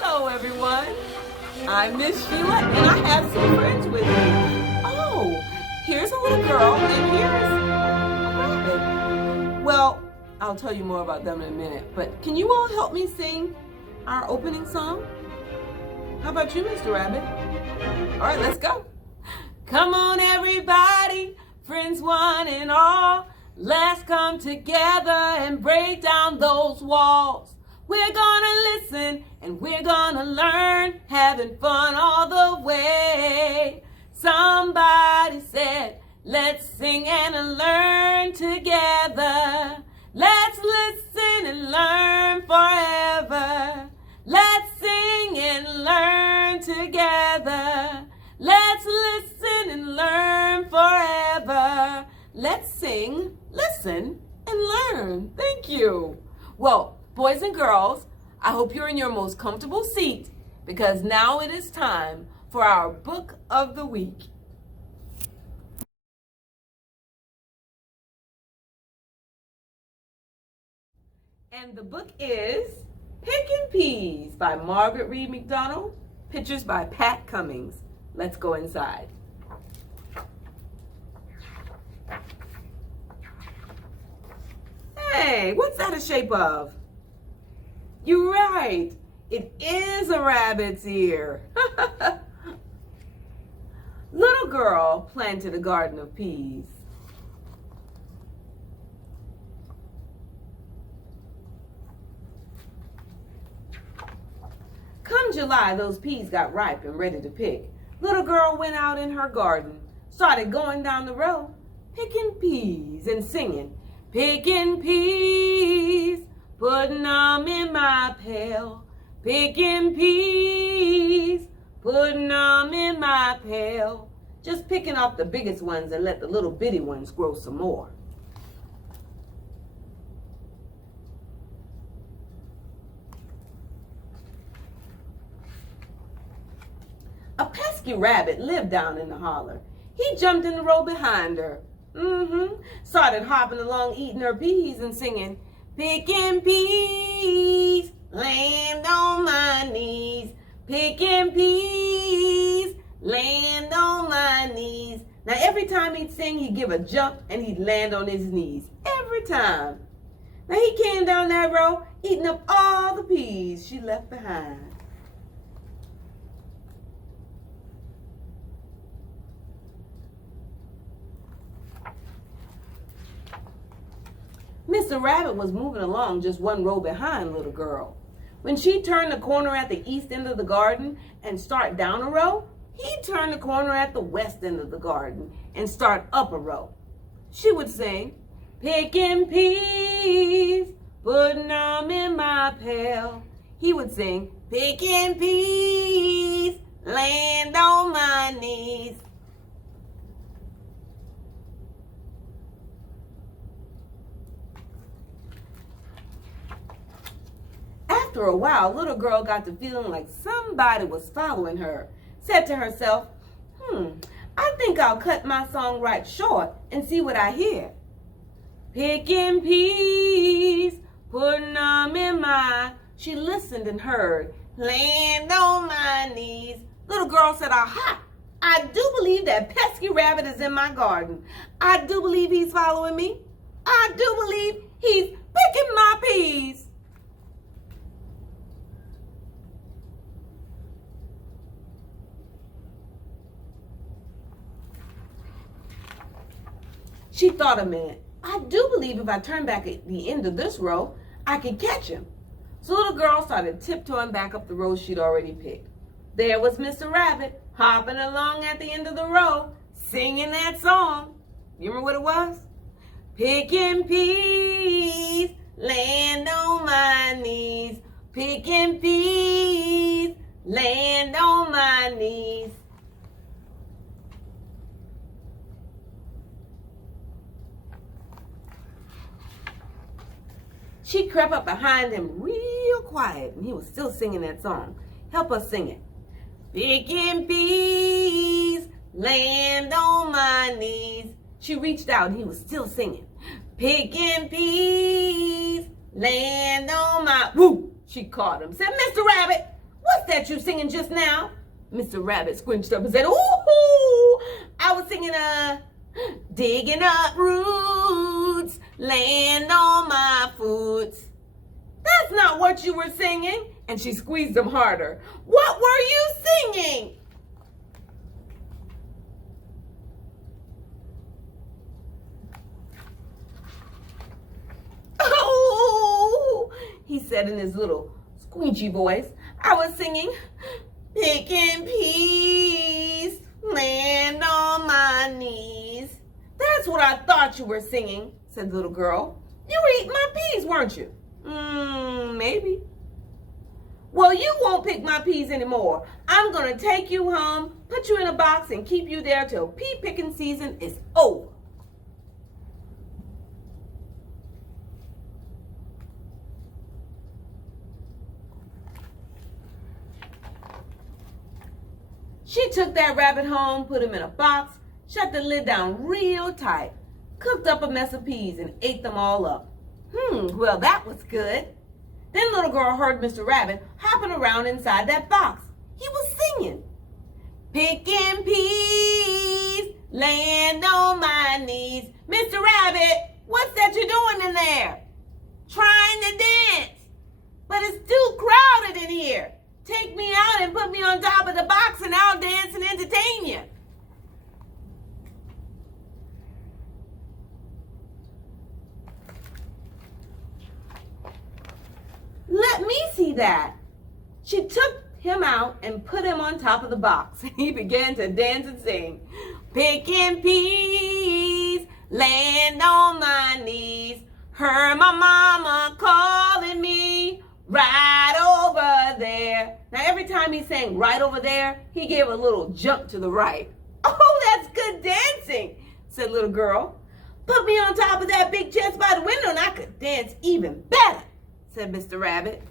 Hello, everyone. I'm Miss Sheila, and I have some friends with me. Oh, here's a little girl, and here's a rabbit. Well, I'll tell you more about them in a minute, but can you all help me sing our opening song? How about you, Mr. Rabbit? All right, let's go. Come on, everybody, friends one and all. Let's come together and break down those walls. We're gonna listen and we're gonna learn, having fun all the way. Somebody said, let's sing and learn together. Let's listen and learn forever. Let's sing and learn together. Let's listen and learn forever. Let's sing, listen, and learn. Thank you. Well, boys and girls, I hope you're in your most comfortable seat because now it is time for our book of the week. And the book is Pickin by Margaret Reed MacDonald, pictures by Pat Cummings. Let's go inside. Hey, what's that a shape of? You're right. It is a rabbit's ear. Little girl planted a garden of peas. Come July, those peas got ripe and ready to pick. Little girl went out in her garden, started going down the row, picking peas and singing, picking peas, putting them in my pail. Picking peas, putting them in my pail. Just picking off the biggest ones and let the little bitty ones grow some more. A pesky rabbit lived down in the holler. He jumped in the row behind her. Started hopping along, eating her peas and singing, picking peas, land on my knees. Picking peas, land on my knees. Now every time he'd sing, he'd give a jump and he'd land on his knees. Every time. Now he came down that row, eating up all the peas she left behind. Mr. Rabbit was moving along just one row behind little girl. When she turned the corner at the east end of the garden and start down a row, he'd turn the corner at the west end of the garden and start up a row. She would sing, picking peas, putting them in my pail. He would sing, picking peas, land on my knees. After a while, little girl got to feeling like somebody was following her. Said to herself, I think I'll cut my song right short and see what I hear. Picking peas, putting them in my... She listened and heard, land on my knees. Little girl said, aha, I do believe that pesky rabbit is in my garden. I do believe he's following me. I do believe he's picking my peas. She thought a minute. I do believe if I turn back at the end of this row, I could catch him. So little girl started tiptoeing back up the row she'd already picked. There was Mr. Rabbit hopping along at the end of the row, singing that song. You remember what it was? Picking peas, land on my knees. Picking peas, land on my knees. She crept up behind him real quiet, and he was still singing that song. Help us sing it. Picking peas, land on my knees. She reached out and he was still singing. Pickin' peas, land on my... Woo! She caught him. Said, Mr. Rabbit, what's that you singing just now? Mr. Rabbit squinched up and said, ooh, I was singing, digging up roots, land on my foots. That's not what you were singing. And she squeezed him harder. What were you singing? Oh, he said in his little squeegee voice. I was singing, picking peas, land on my knees. That's what I thought you were singing, said the little girl. You were eating my peas, weren't you? Maybe. Well, you won't pick my peas anymore. I'm going to take you home, put you in a box, and keep you there till pea picking season is over. She took that rabbit home, put him in a box, shut the lid down real tight, cooked up a mess of peas, and ate them all up. Well, that was good. Then little girl heard Mr. Rabbit hopping around inside that box. He was singing, picking peas, land on my knees. Mr. Rabbit, what's that you're doing in there? Trying to dance, but it's too crowded in here. Take me out and put me on top of the box and I'll dance and entertain you. Let me see that. She took him out and put him on top of the box. He began to dance and sing. Picking peas, land on my knees. Heard my mama calling me right over there. Now every time he sang right over there, he gave a little jump to the right. Oh, that's good dancing, said little girl. Put me on top of that big chest by the window and I could dance even better, said Mr. Rabbit.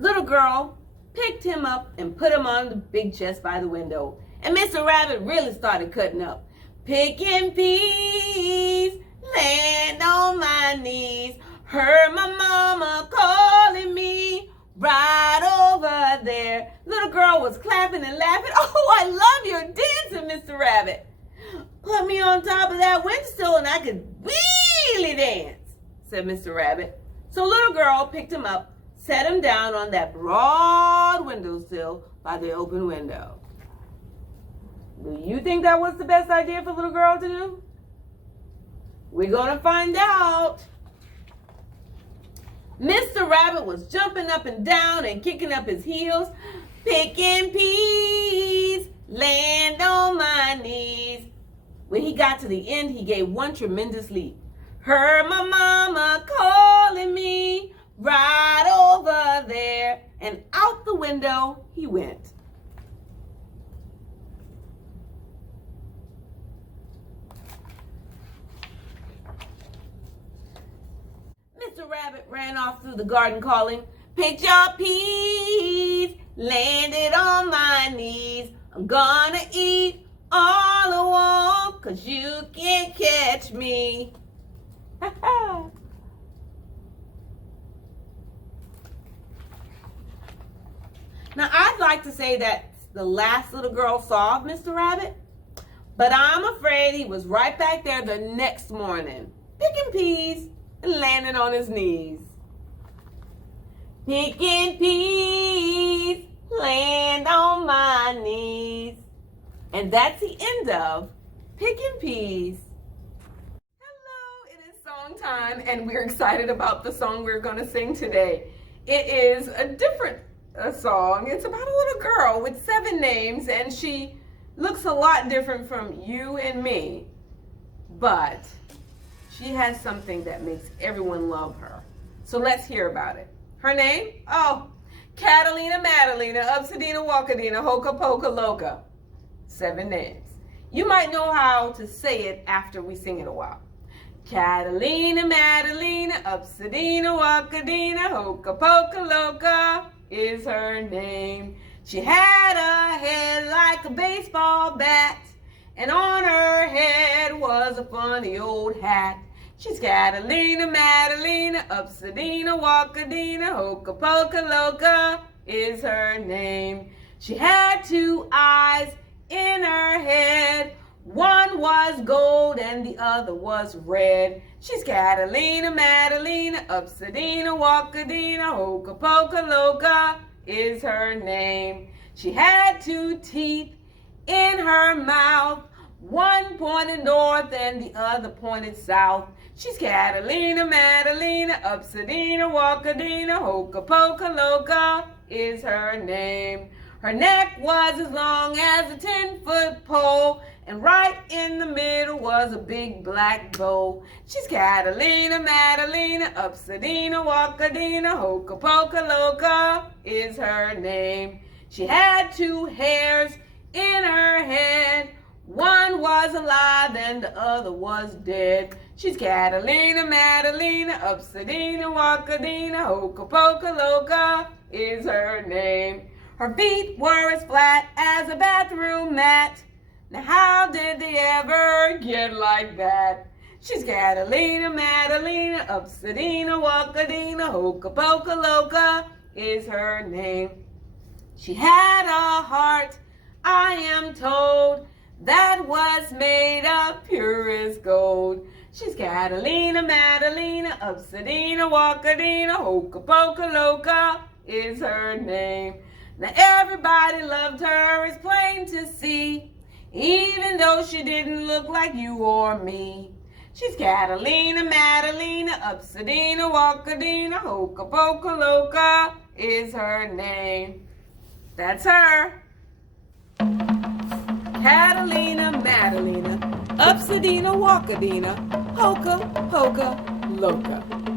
Little girl picked him up and put him on the big chest by the window. And Mr. Rabbit really started cutting up. Picking peas, land on my knees. Heard my mama calling me right over there. Little girl was clapping and laughing. Oh, I love your dancing, Mr. Rabbit. Put me on top of that windowsill and I could really dance, said Mr. Rabbit. So little girl picked him up, set him down on that broad windowsill by the open window. Do you think that was the best idea for little girl to do? We're going to find out. Mr. Rabbit was jumping up and down and kicking up his heels. Picking peas, land on my knees. When he got to the end, he gave one tremendous leap. Heard my mama calling me right over there. And out the window he went. Mr. Rabbit ran off through the garden calling, pick your peas, landed on my knees. I'm gonna eat all I want, 'cause you can't catch me. Now I'd like to say that's the last little girl saw of Mr. Rabbit, but I'm afraid he was right back there the next morning, picking peas and landing on his knees. Picking peas, land on my knees. And that's the end of Picking Peas. Hello, it is song time, and we're excited about the song we're going to sing today. It is a different song. It's about a little girl with 7 names, and she looks a lot different from you and me, but she has something that makes everyone love her. So let's hear about it. Her name? Oh, Catalina, Madalena, Upsadina, Walkadina, Hoka Poka Loca. 7 names. You might know how to say it after we sing it a while. Catalina, Madalena, Upsadina, Walkadina, Hoka Poka Loca. is her name. She had a head like a baseball bat, and on her head was a funny old hat. She's Catalina, Madalena, Upsadina, Walkadina, Hoka Poka Loca is her name. She had 2 eyes in her head. One was gold and the other was red. She's Catalina, Madalena, Upsadina, Walkadina, Hoka Poka Loca is her name. She had 2 teeth in her mouth. One pointed north and the other pointed south. She's Catalina, Madalena, Upsadina, Walkadina, Hoka Poka Loca is her name. Her neck was as long as a 10-foot pole, and right in the middle was a big black bow. She's Catalina, Madalena, Upsadina, Walkadina, Hoka Poka Loca is her name. She had 2 hairs in her head. One was alive and the other was dead. She's Catalina, Madalena, Upsadina, Walkadina, Hoka Poka Loca is her name. Her feet were as flat as a bathroom mat. Now how did they ever get like that? She's Catalina, Madalena, Upsadina, Walkadina, Hoka Poka Loca is her name. She had a heart, I am told, that was made of purest gold. She's Catalina, Madalena, Upsadina, Walkadina, Hoka Poka Loca is her name. Now everybody loved her, it's plain to see, even though she didn't look like you or me. She's Catalina, Madalena, Upsadina, Walkadina, Hoka Poka Loca is her name. That's her. Catalina, Madalena, Upsadina, Walkadina, Hoka Poka Loca.